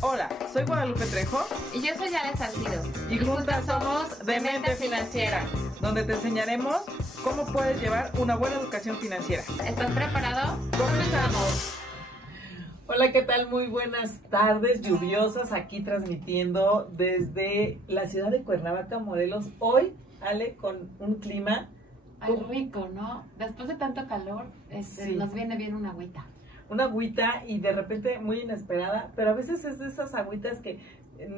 Hola, soy Guadalupe Trejo y yo soy Ale Salcido y juntas somos Demente Financiera, donde te enseñaremos cómo puedes llevar una buena educación financiera. ¿Estás preparado? ¡Comenzamos! Hola, ¿qué tal? Muy buenas tardes lluviosas aquí transmitiendo desde la ciudad de Cuernavaca, Morelos. Hoy, Ale, con un clima... Ay, rico, ¿no? Después de tanto calor, Sí. nos viene bien una agüita. Una agüita y de repente muy inesperada, pero a veces es de esas agüitas que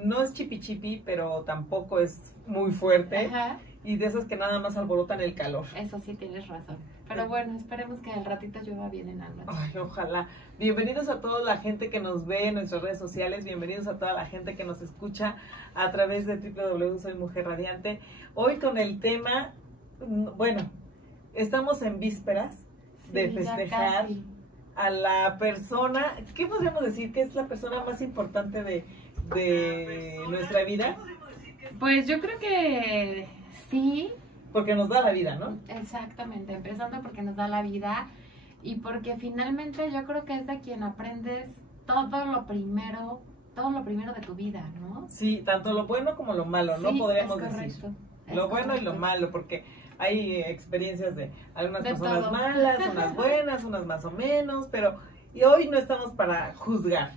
no es chipi chipi, pero tampoco es muy fuerte. Ajá. Y de esas que nada más alborotan el calor. Eso sí, tienes razón. Pero bueno, esperemos que al ratito llueva bien en la noche. Ay, ojalá. Bienvenidos a toda la gente que nos ve en nuestras redes sociales, bienvenidos a toda la gente que nos escucha a través de www.soymujerradiante. Hoy con el tema, bueno, estamos en vísperas de Sí, festejar a la persona, ¿qué podríamos decir que es la persona más importante de nuestra vida? Pues yo creo que sí. Porque nos da la vida, ¿no? Exactamente, empezando porque nos da la vida y porque finalmente yo creo que es de quien aprendes todo lo primero de tu vida, ¿no? Sí, tanto lo bueno como lo malo, ¿no? Sí, Podríamos es decir. correcto, Lo bueno y correcto. lo malo, porque hay experiencias de algunas De personas todo. malas, unas buenas, unas más o menos, pero y hoy no estamos para juzgar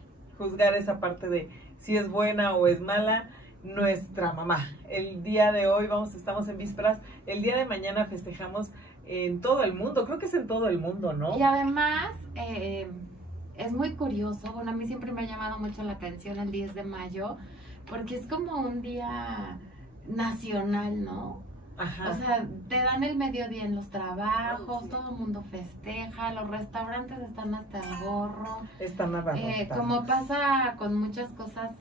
esa parte de si es buena o es mala nuestra mamá. El día de hoy estamos en vísperas, el día de mañana festejamos en todo el mundo, creo que es en todo el mundo, ¿no? Y además, es muy curioso, bueno, a mí siempre me ha llamado mucho la atención el 10 de mayo, porque es como un día nacional, ¿no? Ajá. O sea, te dan el mediodía en los trabajos, todo el mundo festeja, los restaurantes están hasta el gorro. Están abarrotados. Como pasa con muchas cosas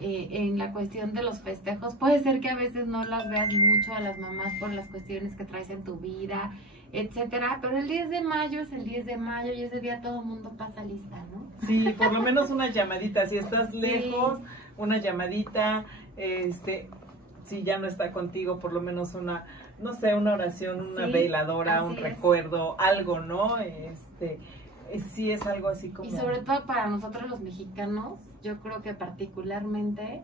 en la cuestión de los festejos, puede ser que a veces no las veas mucho a las mamás por las cuestiones que traes en tu vida, etcétera, pero el 10 de mayo es el 10 de mayo y ese día todo el mundo pasa lista, ¿no? Sí, por lo menos una llamadita, si estás Sí. lejos, una llamadita, si ya no está contigo, por lo menos una, no sé, una oración, una Sí, veladora, un así es. recuerdo, algo, ¿no? Sí es algo así como... Y sobre todo para nosotros los mexicanos, yo creo que particularmente,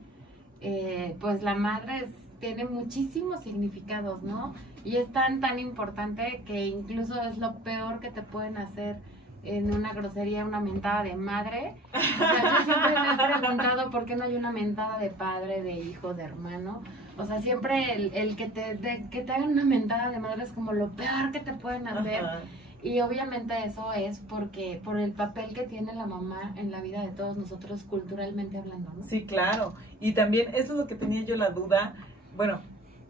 pues la madre tiene muchísimos significados, ¿no? Y es tan importante que incluso es lo peor que te pueden hacer en una grosería, una mentada de madre. O sea, yo siempre me he preguntado por qué no hay una mentada de padre, de hijo, de hermano. O sea, siempre el que te hagan una mentada de madre es como lo peor que te pueden hacer. Ajá. Y obviamente eso es porque por el papel que tiene la mamá en la vida de todos nosotros culturalmente hablando, ¿no? Sí, claro. Y también, eso es lo que tenía yo la duda, bueno,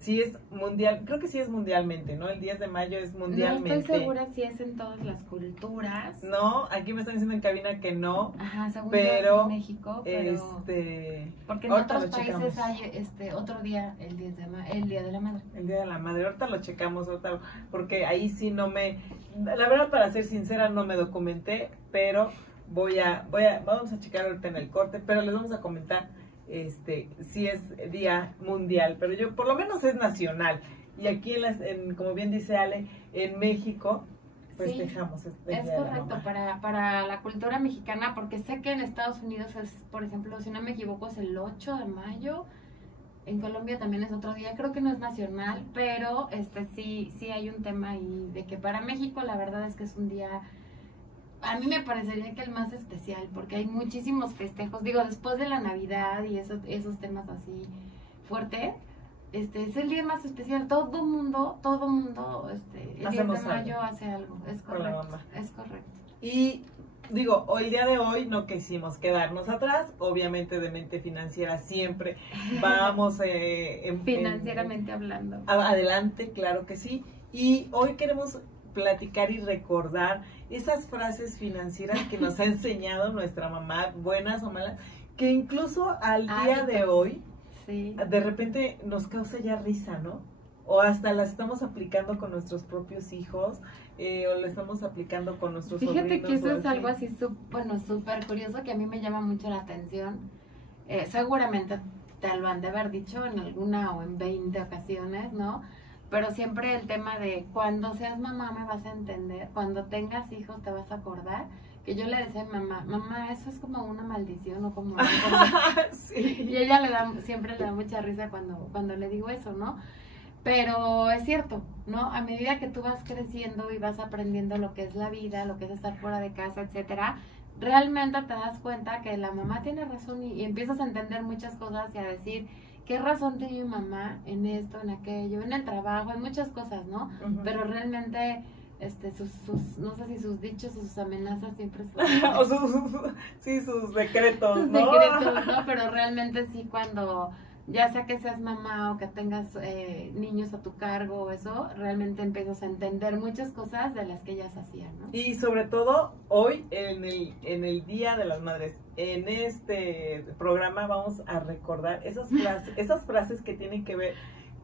sí es mundial, creo que sí es mundialmente, ¿no? El 10 de mayo es mundialmente. No estoy segura si es en todas las culturas. No, aquí me están diciendo en cabina que no. Ajá, según Pero, yo es en México, pero porque en ahorita otros lo países checamos. hay otro día, el Día de la Madre. El Día de la Madre, ahorita lo checamos, porque ahí sí no la verdad, para ser sincera, no me documenté, pero vamos a checar ahorita en el corte, pero les vamos a comentar si es día mundial, pero yo, por lo menos es nacional, y aquí como bien dice Ale, en México festejamos Sí, el es Día de la correcto Mamá. para la cultura mexicana, porque sé que en Estados Unidos es, por ejemplo, si no me equivoco, es el 8 de mayo. En Colombia también es otro día, creo que no es nacional, pero sí hay un tema ahí de que para México la verdad es que es un día, a mí me parecería que el más especial, porque hay muchísimos festejos, digo, después de la Navidad y esos temas así fuertes, es el día más especial, todo mundo, el 10 de Hacemos mayo algo hace algo, es con la correcto, mamá. es correcto. Y digo, hoy, el día de hoy no quisimos quedarnos atrás, obviamente de Mente Financiera siempre vamos Financieramente hablando. Adelante, claro que sí. Y hoy queremos platicar y recordar esas frases financieras que nos ha enseñado nuestra mamá, buenas o malas, que incluso al día de hoy, sí, de repente nos causa ya risa, ¿no? O hasta las estamos aplicando con nuestros propios hijos, o lo estamos aplicando con nuestros sobrinos. Fíjate que eso o es algo así, súper curioso, que a mí me llama mucho la atención. Seguramente te lo han de haber dicho en alguna o en 20 ocasiones, ¿no? Pero siempre el tema de cuando seas mamá me vas a entender, cuando tengas hijos te vas a acordar que yo le decía a mi mamá, mamá, eso es como una maldición o como... Sí. Y ella siempre le da mucha risa cuando le digo eso, ¿no? Pero es cierto, ¿no? A medida que tú vas creciendo y vas aprendiendo lo que es la vida, lo que es estar fuera de casa, etcétera, realmente te das cuenta que la mamá tiene razón y empiezas a entender muchas cosas y a decir, ¿qué razón tiene mi mamá en esto, en aquello, en el trabajo, en muchas cosas, ¿no? Pero realmente, no sé si sus dichos o sus amenazas siempre son... o sus decretos, sus ¿no? decretos, ¿no? Pero realmente sí cuando... ya sea que seas mamá o que tengas niños a tu cargo o eso, realmente empiezas a entender muchas cosas de las que ellas hacían, ¿no? Y sobre todo hoy, en el Día de las Madres, en este programa vamos a recordar esas frases que tienen que ver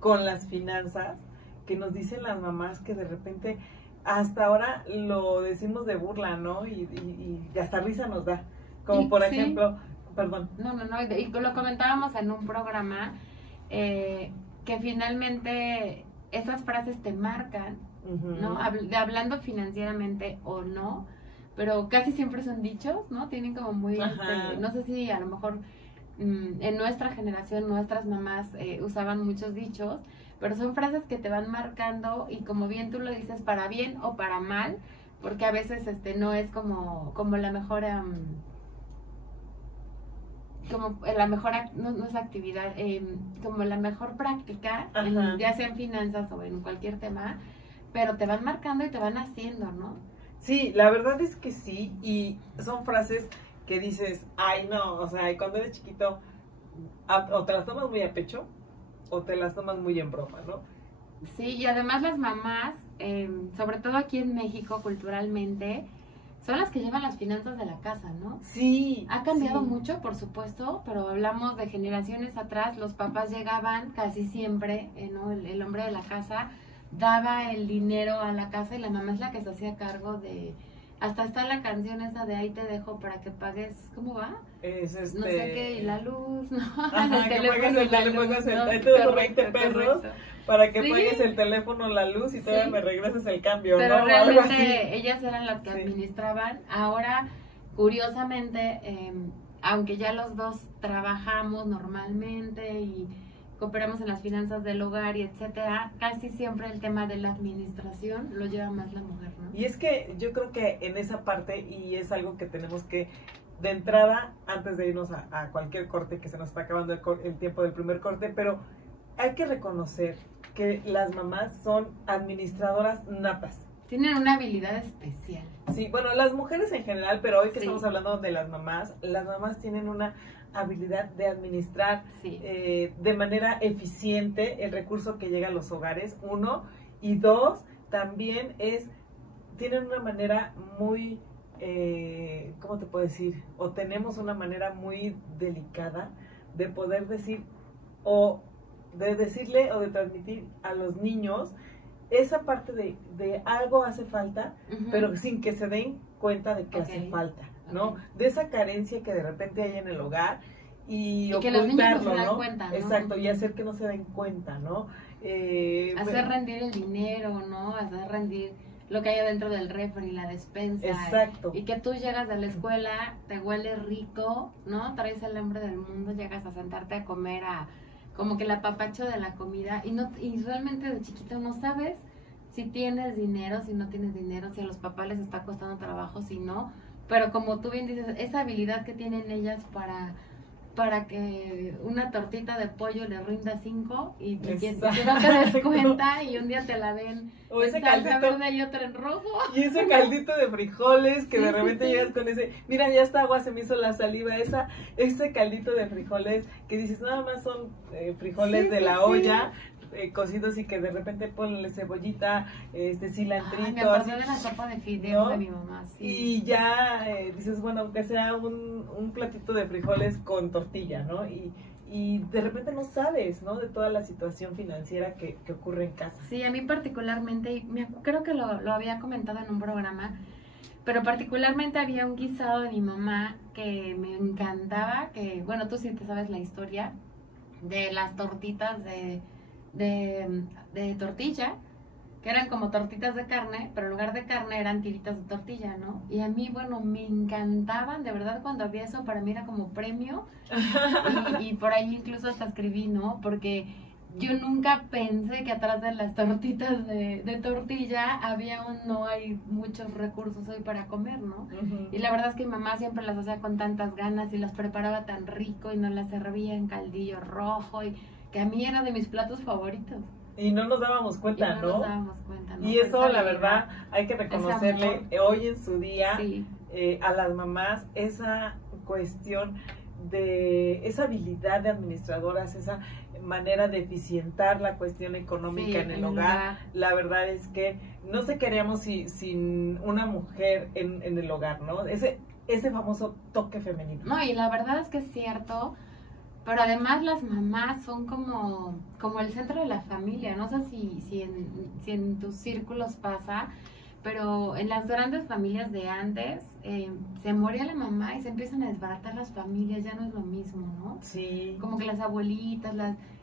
con las finanzas, que nos dicen las mamás que de repente hasta ahora lo decimos de burla, ¿no? Y hasta risa nos da. Como por ejemplo... Perdón. No, y lo comentábamos en un programa que finalmente esas frases te marcan, ¿no? Hablando financieramente o no, pero casi siempre son dichos, ¿no? Tienen como muy, no sé si a lo mejor en nuestra generación, nuestras mamás usaban muchos dichos, pero son frases que te van marcando y como bien tú lo dices, para bien o para mal, porque a veces no es como la mejor... como la mejor, no es actividad, como la mejor práctica, ya sea en finanzas o en cualquier tema, pero te van marcando y te van haciendo, ¿no? Sí, la verdad es que sí, y son frases que dices, ay no, o sea, cuando eres chiquito, o te las tomas muy a pecho, o te las tomas muy en broma, ¿no? Sí, y además las mamás, sobre todo aquí en México culturalmente, son las que llevan las finanzas de la casa, ¿no? Sí. Ha cambiado mucho, por supuesto, pero hablamos de generaciones atrás, los papás llegaban casi siempre, ¿no? El hombre de la casa daba el dinero a la casa y la mamá es la que se hacía cargo de... Hasta está la canción esa de ahí te dejo para que pagues, ¿cómo va? Es No sé qué, y la luz, ¿no? Ajá, que pagues el teléfono, ahí te dejo 20 pesos para que pagues el teléfono, la luz y todavía me regreses el cambio, pero ¿no? realmente ellas eran las que administraban. Ahora, curiosamente, aunque ya los dos trabajamos normalmente y cooperamos en las finanzas del hogar y etcétera, casi siempre el tema de la administración lo lleva más la mujer, ¿no? Y es que yo creo que en esa parte, y es algo que tenemos que, de entrada, antes de irnos a cualquier corte, que se nos está acabando el tiempo del primer corte, pero hay que reconocer que las mamás son administradoras natas. Tienen una habilidad especial. Sí, bueno, las mujeres en general, pero hoy que estamos hablando de las mamás tienen una habilidad de administrar de manera eficiente el recurso que llega a los hogares, uno, y dos, también tienen una manera muy, ¿cómo te puedo decir? O tenemos una manera muy delicada de poder decir, o de decirle o de transmitir a los niños esa parte de algo hace falta, pero sin que se den cuenta de que hace falta, ¿no? De esa carencia que de repente hay en el hogar y que los niños no se dan cuenta, ¿no? Exacto, y hacer que no se den cuenta, ¿no? Hacer rendir el dinero, ¿no? Hacer rendir lo que hay adentro del refri, la despensa. Exacto. Y que tú llegas de la escuela, te huele rico, ¿no? Traes el hambre del mundo, llegas a sentarte a comer como que el apapacho de la comida y realmente de chiquito no sabes si tienes dinero, si no tienes dinero, si a los papás les está costando trabajo, si no, pero como tú bien dices, esa habilidad que tienen ellas para que una tortita de pollo le rinda 5 y que no te des cuenta y un día te la den o ese salsa verde y otra en rojo. Y ese caldito de frijoles que de repente llegas con ese, mira, ya está agua, se me hizo la saliva, ese caldito de frijoles que dices, nada más son frijoles de la olla, cocidos y que de repente ponle cebollita, cilantrito. Me acordé de la sopa de fideos, ¿no? De mi mamá, Y ya dices, bueno, aunque sea un platito de frijoles con tortilla, ¿no? Y de repente no sabes, ¿no? De toda la situación financiera que ocurre en casa. Sí, a mí particularmente, creo que lo había comentado en un programa, pero particularmente había un guisado de mi mamá que me encantaba, que, bueno, tú sí te sabes la historia de las tortitas de tortilla, que eran como tortitas de carne, pero en lugar de carne eran tiritas de tortilla, ¿no? Y a mí, bueno, me encantaban, de verdad, cuando había eso, para mí era como premio. Y por ahí incluso hasta escribí, ¿no? Porque yo nunca pensé que atrás de las tortitas de tortilla había no hay muchos recursos hoy para comer, ¿no? Y la verdad es que mi mamá siempre las hacía con tantas ganas y las preparaba tan rico y nos las servía en caldillo rojo, y que a mí era de mis platos favoritos. Y no nos dábamos cuenta, y no nos dábamos cuenta, ¿no? Y eso, la verdad, hay que reconocerle hoy en su día, sí, a las mamás esa cuestión de esa habilidad de administradoras, esa manera de eficientar la cuestión económica en el hogar. La verdad es que no se queríamos sin una mujer en el hogar, ¿no? Ese famoso toque femenino. No, y la verdad es que es cierto. Pero además las mamás son como el centro de la familia. No sé si en tus círculos pasa, pero en las grandes familias de antes se moría la mamá y se empiezan a desbaratar las familias, ya no es lo mismo, ¿no? Sí. Como que las abuelitas,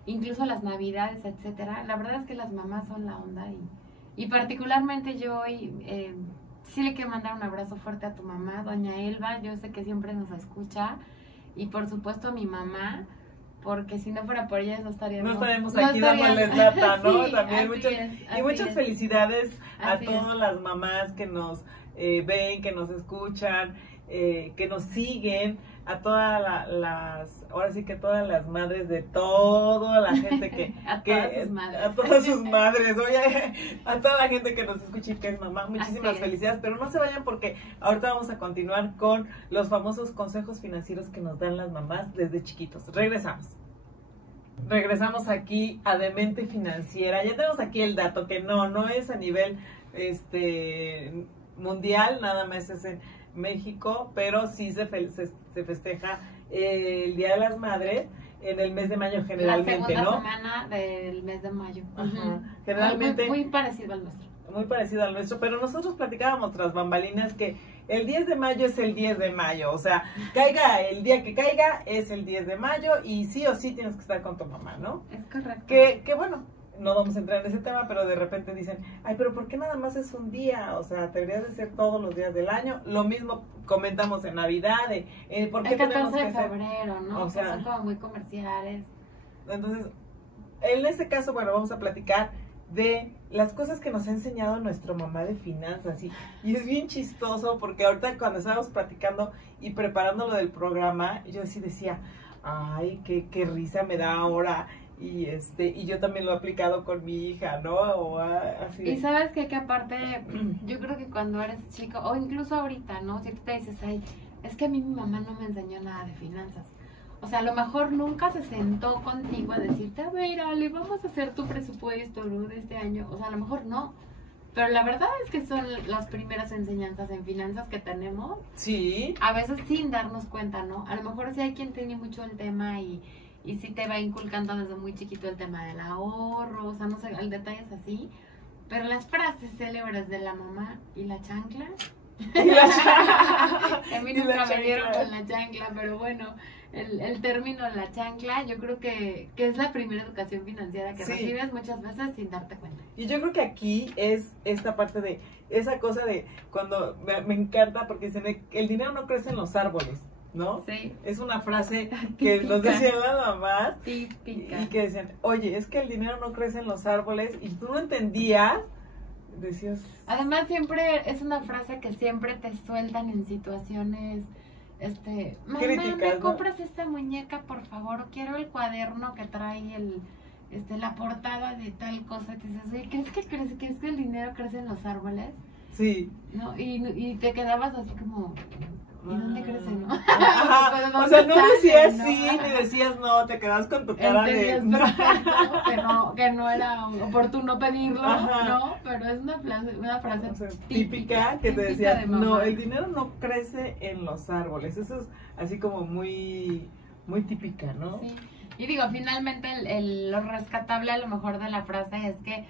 incluso las navidades, etcétera. La verdad es que las mamás son la onda y particularmente yo hoy sí le quiero mandar un abrazo fuerte a tu mamá, doña Elba. Yo sé que siempre nos escucha. Y por supuesto a mi mamá, porque si no fuera por ella no estaríamos aquí dándoles lata, ¿no? Sí, también muchas es. Felicidades a Así todas las mamás que nos ven, que nos escuchan, que nos siguen, a todas ahora sí que todas las madres de toda la gente que a todas sus madres. A todas sus madres, oye, a toda la gente que nos escucha y que es mamá, muchísimas felicidades, pero no se vayan porque ahorita vamos a continuar con los famosos consejos financieros que nos dan las mamás desde chiquitos. Regresamos aquí a Demente Financiera. Ya tenemos aquí el dato que no es a nivel mundial, nada más es en México, pero sí se festeja el Día de las Madres en el mes de mayo generalmente, la segunda ¿no? semana del mes de mayo. Ajá. Generalmente muy parecido al nuestro. Muy parecido al nuestro, pero nosotros platicábamos tras bambalinas que el 10 de mayo es el 10 de mayo, o sea, caiga el día que caiga es el 10 de mayo y sí o sí tienes que estar con tu mamá, ¿no? Es correcto. Que bueno, no vamos a entrar en ese tema, pero de repente dicen, ay, pero ¿por qué nada más es un día? O sea, deberías de ser todos los días del año. Lo mismo comentamos en Navidad, ¿por qué el 14 tenemos que de febrero, ¿no? O sea, son como muy comerciales. Entonces, en este caso, bueno, vamos a platicar de las cosas que nos ha enseñado nuestra mamá de finanzas y es bien chistoso porque ahorita cuando estábamos platicando y preparando lo del programa, yo así decía, ay, qué risa me da ahora y yo también lo he aplicado con mi hija, ¿no? O así. Y sabes que aparte, yo creo que cuando eres chico, o incluso ahorita, ¿no? Si tú te dices, ay, es que a mí mi mamá no me enseñó nada de finanzas. O sea, a lo mejor nunca se sentó contigo a decirte, a ver, Ale, vamos a hacer tu presupuesto, ¿no? De este año. O sea, a lo mejor no. Pero la verdad es que son las primeras enseñanzas en finanzas que tenemos. Sí. A veces sin darnos cuenta, ¿no? A lo mejor sí hay quien tiene mucho el tema y sí te va inculcando desde muy chiquito el tema del ahorro, o sea, no sé, el detalle es así. Pero las frases célebres de la mamá y la chancla. A mí nunca me dieron con la chancla, pero bueno, el término la chancla, yo creo que es la primera educación financiera que recibes muchas veces sin darte cuenta. Y yo creo que aquí es esta parte de esa cosa de cuando me encanta porque dicen el dinero no crece en los árboles, ¿no? Sí. Es una frase que nos decían las mamás. Típica. Y que decían, oye, es que el dinero no crece en los árboles y tú no entendías. Decías. Además siempre es una frase que siempre te sueltan en situaciones mamá, críticas, ¿me ¿no? compras esta muñeca, por favor? O quiero el cuaderno que trae la portada de tal cosa. Que dices, oye, ¿crees que el dinero crece en los árboles? Sí. ¿No? Y te quedabas así como, ¿y dónde crece, no? Ajá. O sea, no decías sí, ni decías no, te quedas con tu cara de... que no era oportuno pedirlo, ajá, ¿no? Pero es una frase o sea, típica que te decía, de no, el dinero no crece en los árboles. Eso es así como muy, muy típica, ¿no? Sí. Y digo, finalmente lo rescatable a lo mejor de la frase es que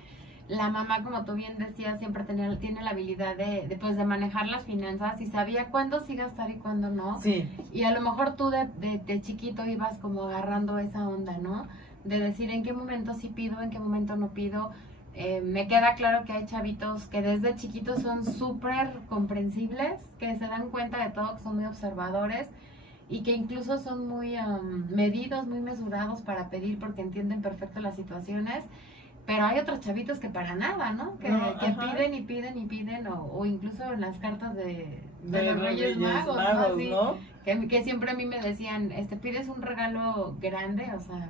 la mamá, como tú bien decías, siempre tiene la habilidad de manejar las finanzas y sabía cuándo sí gastar y cuándo no. Sí. Y a lo mejor tú de chiquito ibas como agarrando esa onda, ¿no? De decir en qué momento sí pido, en qué momento no pido. Me queda claro que hay chavitos que desde chiquitos son súper comprensibles, que se dan cuenta de todo, que son muy observadores y que incluso son muy medidos, muy mesurados para pedir porque entienden perfecto las situaciones. Pero hay otros chavitos que para nada, ¿no? Que piden y piden y piden, o incluso en las cartas de los Reyes Magos, ¿no? Sí, ¿no? Que siempre a mí me decían, pides un regalo grande, o sea,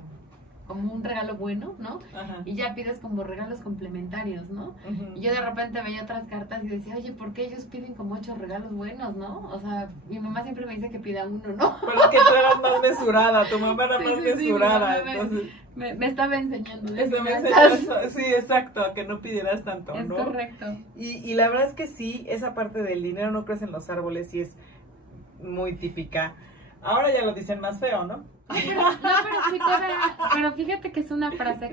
como un regalo bueno, ¿no? Ajá. Y ya pides como regalos complementarios, ¿no? Y yo de repente veía otras cartas y decía, oye, ¿por qué ellos piden como 8 regalos buenos, no? O sea, mi mamá siempre me dice que pida uno, ¿no? Pero es que tú eras más mesurada, tu mamá era más mesurada, entonces... Me estaba enseñando. Sí, exacto, a que no pidieras tanto, es ¿no? Es correcto. Y la verdad es que sí, esa parte del dinero no crece en los árboles sí es muy típica. Ahora ya lo dicen más feo, ¿no? Pero fíjate que es una frase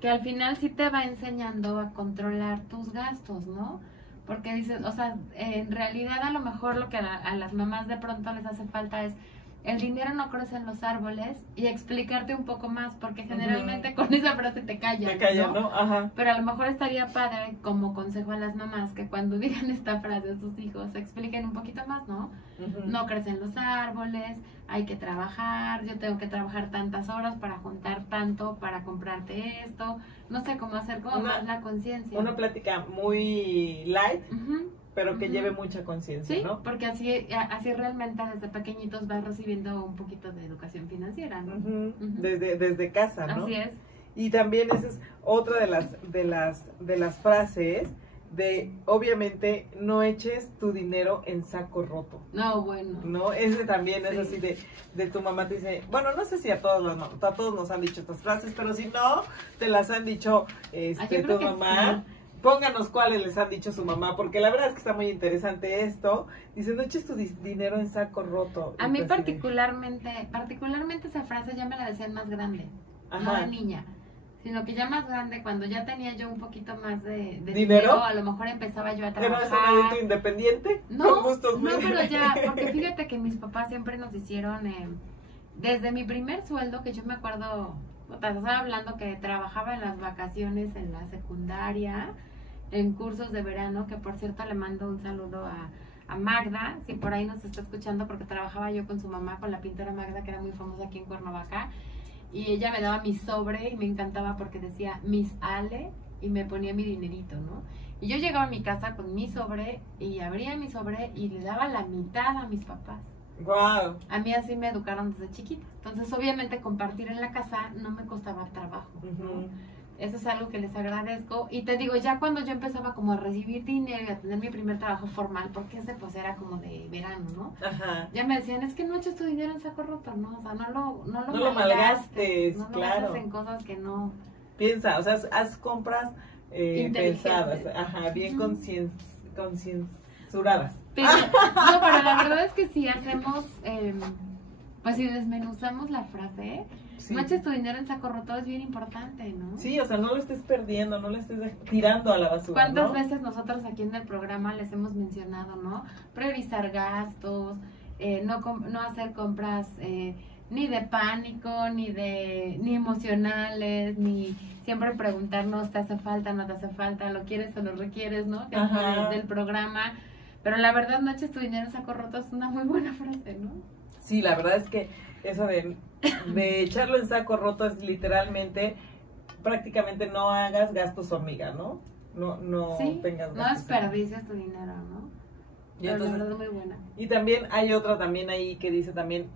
que al final sí te va enseñando a controlar tus gastos, ¿no? Porque dices, o sea, en realidad a lo mejor lo que a las mamás de pronto les hace falta es el dinero no crece en los árboles y explicarte un poco más, porque generalmente con esa frase te callan. Te callan, ¿no? Ajá. Pero a lo mejor estaría padre como consejo a las mamás que cuando digan esta frase a sus hijos expliquen un poquito más, ¿no? No crecen los árboles, hay que trabajar, yo tengo que trabajar tantas horas para juntar tanto, para comprarte esto, no sé cómo hacer como más la conciencia. Una plática muy light, pero que lleve mucha conciencia, sí, ¿no? Porque así realmente desde pequeñitos vas recibiendo un poquito de educación financiera, ¿no? Desde casa, ¿no? Así es. Y también esa es otra de las frases de, obviamente, no eches tu dinero en saco roto. No, bueno. ¿No? Ese también es así de tu mamá te dice, bueno, no sé si a todos nos han dicho estas frases, pero si no, te las han dicho tu mamá. Sí. Pónganos cuáles les han dicho su mamá, porque la verdad es que está muy interesante esto. Dice, no eches tu dinero en saco roto. A mí particularmente esa frase ya me la decían más grande, no de niña, sino que ya más grande, cuando ya tenía yo un poquito más de dinero, a lo mejor empezaba yo a trabajar. ¿Eras un adulto independiente? No, pero ya, porque fíjate que mis papás siempre nos hicieron, desde mi primer sueldo, que yo me acuerdo, estaba hablando que trabajaba en las vacaciones en la secundaria, en cursos de verano, que por cierto le mando un saludo a Magda, si por ahí nos está escuchando, porque trabajaba yo con su mamá, con la pintora Magda, que era muy famosa aquí en Cuernavaca, y ella me daba mi sobre y me encantaba porque decía Miss Ale y me ponía mi dinerito, ¿no? Y yo llegaba a mi casa con mi sobre y abría mi sobre y le daba la mitad a mis papás. Wow. A mí así me educaron desde chiquita. Entonces, obviamente, compartir en la casa no me costaba trabajo, ¿no? Eso es algo que les agradezco. Y te digo, ya cuando yo empezaba como a recibir dinero y a tener mi primer trabajo formal, porque ese pues era como de verano, ¿no? Ajá. Ya me decían, es que no eches tu dinero en saco roto, ¿no? O sea, no lo malgastes, no claro. lo gastes en cosas que no... Piensa, o sea, haz compras pensadas, bien concienzuradas. Pero la verdad es que si hacemos, pues si desmenuzamos la frase, no eches tu dinero en saco roto, es bien importante, ¿no? Sí, o sea, no lo estés perdiendo, no lo estés tirando a la basura, ¿cuántas veces nosotros aquí en el programa les hemos mencionado, ¿no? Priorizar gastos, no hacer compras ni de pánico, ni emocionales, ni siempre preguntarnos, ¿te hace falta, no te hace falta, lo quieres o lo requieres, ¿no? Que es del programa. Pero la verdad, no eches tu dinero en saco roto es una muy buena frase, ¿no? Sí, la verdad es que eso de echarlo en saco roto es literalmente, prácticamente no hagas gastos hormiga, ¿no? No tengas gastos. No desperdicies tu dinero, ¿no? Y entonces, la verdad es muy buena. Y también hay otra también ahí que dice también,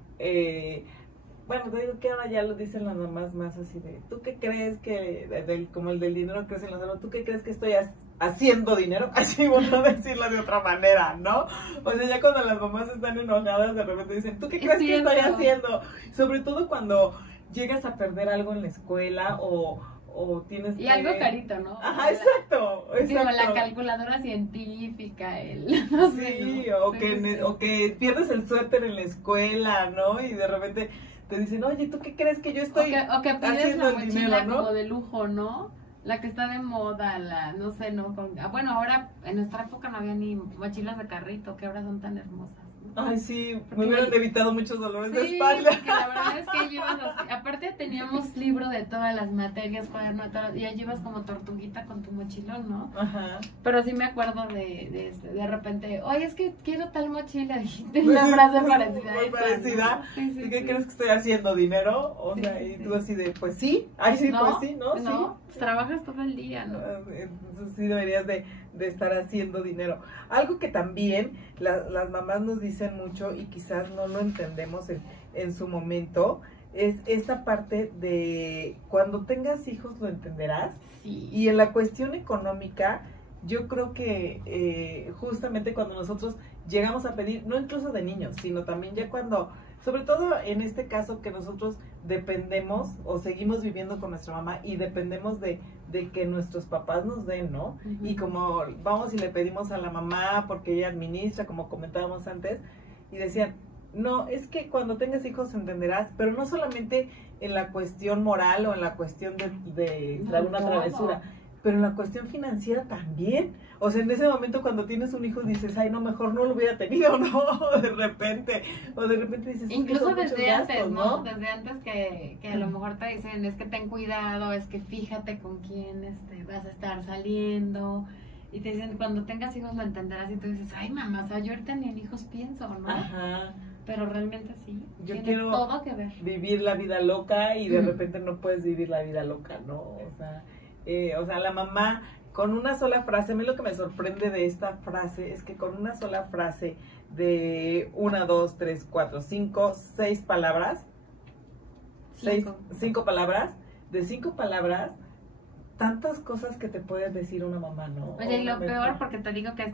bueno, te digo que ahora ya lo dicen las mamás más así de, ¿tú qué crees que, como el del dinero crece en los árboles, ¿tú qué crees que estoy haciendo dinero? Así, bueno, a decirlo de otra manera, ¿no? O sea, ya cuando las mamás están enojadas, de repente dicen, ¿tú qué crees que estoy haciendo? Sobre todo cuando llegas a perder algo en la escuela o tienes y algo carito, ¿no? Ajá, exacto. Digo, la calculadora científica, no sé, ¿no? O que pierdes el suéter en la escuela, ¿no? Y de repente te dicen, oye, ¿tú qué crees que yo estoy o que pides haciendo la mochila dinero, ¿no? Como de lujo, ¿no? La que está de moda, no sé, ¿no? Bueno, ahora en nuestra época no había ni mochilas de carrito, que ahora son tan hermosas, ¿no? Ay, sí, me hubieran evitado muchos dolores de espalda. Porque la verdad es que llevas así, aparte teníamos libro de todas las materias, cuaderno de todas, y allí ibas como tortuguita con tu mochilón, ¿no? Ajá. Pero sí me acuerdo de repente, oye, es que quiero tal mochila, dijiste una frase parecida. Muy parecida. Sí, sí, ¿Y qué sí. crees que estoy haciendo? ¿Dinero? O Sí, sea, sí, y sí. tú así de, pues sí, ay sí, ¿No? pues sí, ¿no? Sí. No, pues trabajas todo el día, ¿no? Entonces sí deberías de estar haciendo dinero. Algo que también las mamás nos dicen mucho y quizás no lo entendemos en su momento, es esta parte de cuando tengas hijos lo entenderás. Sí. Y en la cuestión económica, yo creo que justamente cuando nosotros llegamos a pedir, no incluso de niños, sino también ya cuando, sobre todo en este caso que nosotros dependemos o seguimos viviendo con nuestra mamá y dependemos de que nuestros papás nos den, ¿no? Ujú. Y como vamos y le pedimos a la mamá porque ella administra, como comentábamos antes, y decían, no, es que cuando tengas hijos entenderás, pero no solamente en la cuestión moral o en la cuestión de alguna todo. travesura, pero en la cuestión financiera también. O sea, en ese momento cuando tienes un hijo dices, ay, no, mejor no lo hubiera tenido, ¿no? De repente, o de repente dices, Incluso son muchos desde gastos, antes, ¿no? Desde antes que a lo mejor te dicen, es que ten cuidado, es que fíjate con quién vas a estar saliendo. Y te dicen, cuando tengas hijos lo entenderás. Y tú dices, ay, mamá, o sea, yo ahorita ni en hijos pienso, ¿no? Ajá. Pero realmente sí, Yo tiene quiero todo que ver. vivir la vida loca y de Ujú. repente no puedes vivir la vida loca, ¿no? O sea, la mamá con una sola frase, a mí lo que me sorprende de esta frase es que con una sola frase de 1, 2, 3, 4, 5, 6 palabras, cinco palabras, de 5 palabras, tantas cosas que te puede decir una mamá, ¿no? Oye, y Una lo mujer. peor, porque te digo que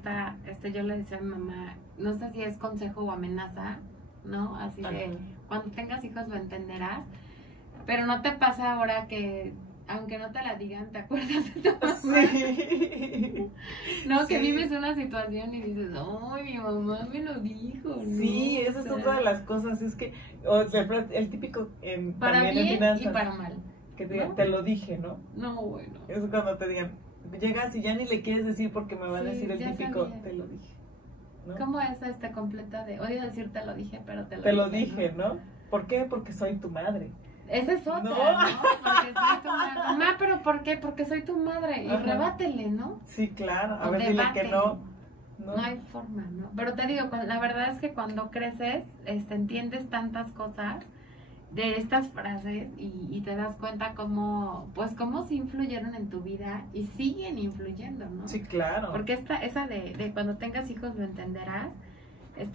yo le decía a mi mamá, no sé si es consejo o amenaza, ¿no? Así de, Ajá. cuando tengas hijos lo entenderás, pero no te pasa ahora que, aunque no te la digan, te acuerdas de tu mamá, Sí. ¿no? Que Sí. vives una situación y dices, ay, mi mamá me lo dijo, ¿no? Sí, esa O es sea, otra de las cosas, es que o sea, el típico para también en bien finanzas, y para mal. que te digan, ¿no? te lo dije, ¿no? No, bueno. Eso cuando te digan, llegas y ya ni le quieres decir porque me va a Sí, decir el ya típico, sabía. te lo dije, ¿no? ¿Cómo es completa de, odio decir te lo dije, pero Te lo dije, ¿no? ¿Por qué? Porque soy tu madre. Esa es otra, No. ¿no? Porque soy tu madre. Mamá, ¿pero por qué? Porque soy tu madre. Y Ajá. rebátele, ¿no? Sí, claro, a O ver, dile debate. que no. No hay forma, ¿no? Pero te digo, la verdad es que cuando creces, entiendes tantas cosas de estas frases y te das cuenta cómo se influyeron en tu vida y siguen influyendo, ¿no? Sí, claro. Porque esa de cuando tengas hijos lo entenderás,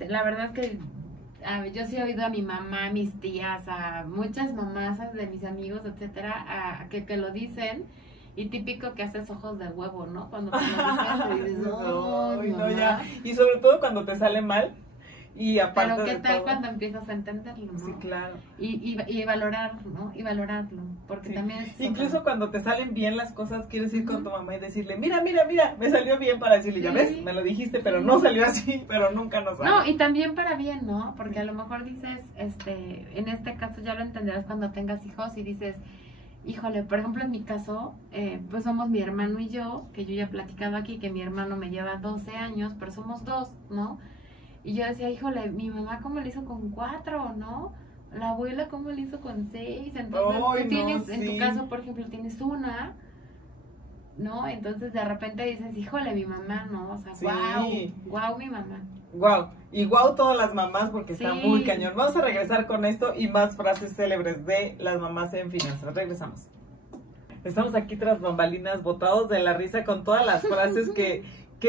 la verdad es que yo sí he oído a mi mamá, a mis tías, a muchas mamás de mis amigos, etcétera, que lo dicen. Y típico que haces ojos de huevo, ¿no? Cuando te lo dicen, te dices, no, Ay, no, ya. Y sobre todo cuando te sale mal. Y aparte pero qué de tal todo, cuando empiezas a entenderlo, ¿no? sí, claro. Y valorar, ¿no? Y valorarlo, porque Sí. también es Incluso cuando te salen bien las cosas, quieres ir con Ujú. tu mamá y decirle, mira, mira, mira, me salió bien, para decirle, ya Sí. ves, me lo dijiste, pero Sí. no salió así, pero nunca nos sale. No, y también para bien, ¿no? Porque a lo mejor dices, en este caso ya lo entenderás cuando tengas hijos y dices, híjole, por ejemplo en mi caso, pues somos mi hermano y yo, que yo ya he platicado aquí, que mi hermano me lleva 12 años, pero somos dos, ¿no? Y yo decía, híjole, mi mamá cómo le hizo con 4, ¿no? La abuela cómo le hizo con 6, entonces Ay, tú tienes, no, en tu sí. caso, por ejemplo, tienes una, ¿no? Entonces de repente dices, híjole, mi mamá, ¿no? O sea, Sí. wow, mi mamá. Guau, y guau todas las mamás porque está Sí. muy cañón. Vamos a regresar con esto y más frases célebres de las mamás en finanzas. Regresamos. Estamos aquí tras bambalinas, botados de la risa con todas las frases que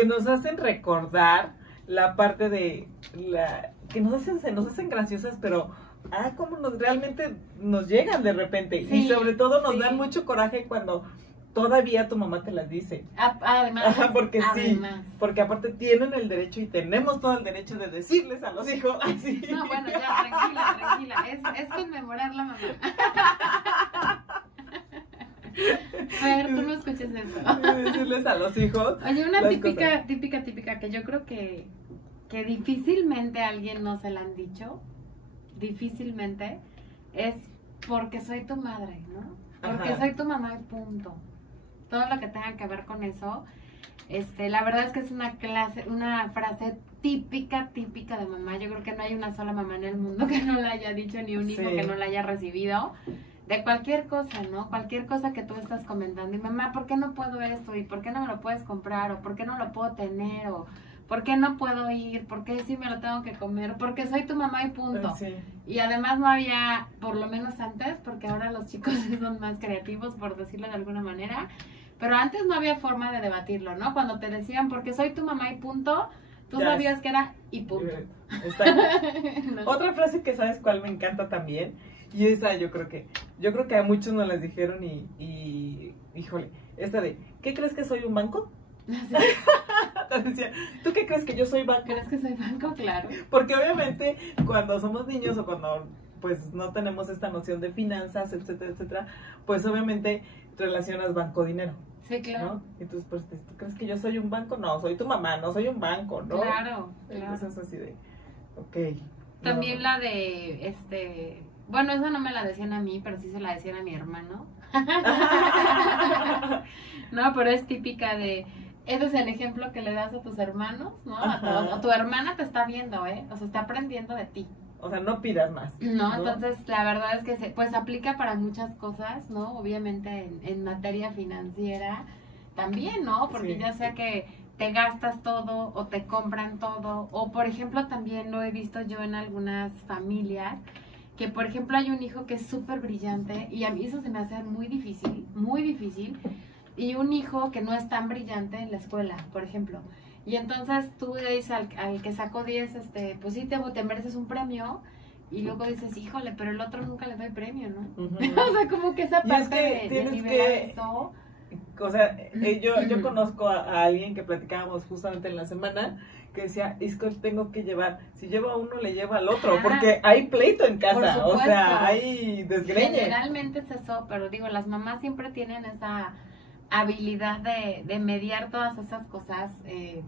nos hacen recordar la parte de que se nos hacen graciosas, pero cómo realmente nos llegan de repente. Sí, y sobre todo nos sí. dan mucho coraje cuando todavía tu mamá te las dice. Además, Ajá, porque además. sí, porque aparte tienen el derecho y tenemos todo el derecho de decirles a los hijos así. No, bueno, ya, tranquila. Es conmemorar la mamá. A ver, tú no escuches eso. Decirles a los hijos. Oye, una las típica que yo creo que difícilmente a alguien no se la han dicho, difícilmente, es porque soy tu madre, ¿no? Porque Ajá. soy tu mamá y punto. Todo lo que tenga que ver con eso, la verdad es que es una frase típica de mamá. Yo creo que no hay una sola mamá en el mundo que no la haya dicho, ni un hijo Sí. que no la haya recibido. de cualquier cosa, ¿no? Cualquier cosa que tú estás comentando. Y mamá, ¿por qué no puedo esto? ¿Y por qué no me lo puedes comprar? ¿O por qué no lo puedo tener? ¿O por qué no puedo ir? ¿Por qué sí me lo tengo que comer? Porque soy tu mamá y punto. Sí. Y además no había, por lo menos antes, porque ahora los chicos son más creativos, por decirlo de alguna manera, pero antes no había forma de debatirlo, ¿no? Cuando te decían, porque soy tu mamá y punto, tú sabías que era y punto. Exacto. ¿No? Otra frase que sabes cuál me encanta también, y esa yo creo que a muchos nos las dijeron y híjole, esta de, ¿qué crees que soy un banco? Sí. Te decía, ¿tú qué crees que yo soy banco? ¿Crees que soy banco? Claro. Porque obviamente cuando somos niños o cuando pues no tenemos esta noción de finanzas, etcétera, etcétera, pues obviamente relacionas banco dinero. Sí, claro. ¿No? Entonces, pues, ¿tú crees que yo soy un banco? No, soy tu mamá, no soy un banco, ¿no? Claro, Entonces claro. así de, ok. También no. la de, bueno, esa no me la decían a mí, pero sí se la decían a mi hermano. No, pero es típica de, ese es el ejemplo que le das a tus hermanos, ¿no? A tu hermana te está viendo, o sea, está aprendiendo de ti. O sea, no pidas más. No, entonces la verdad es que pues aplica para muchas cosas, ¿no? Obviamente en materia financiera también, ¿no? Porque Sí. ya sea que te gastas todo o te compran todo, o por ejemplo también lo he visto yo en algunas familias, que por ejemplo hay un hijo que es súper brillante y a mí eso se me hace muy difícil, y un hijo que no es tan brillante en la escuela, por ejemplo. Y entonces tú le dices al que sacó 10, pues sí, te mereces un premio. Y luego dices, híjole, pero el otro nunca le doy premio, ¿no? Uh-huh. O sea, como que esa Y es parte que de tienes nivelar que- eso. O sea, yo conozco a alguien que platicábamos justamente en la semana que decía, es que tengo que llevar, si llevo a uno le llevo al otro, Ajá. porque hay pleito en casa, Por o supuesto. sea, hay desgreñe. Generalmente es eso, pero digo, las mamás siempre tienen esa habilidad de mediar todas esas cosas de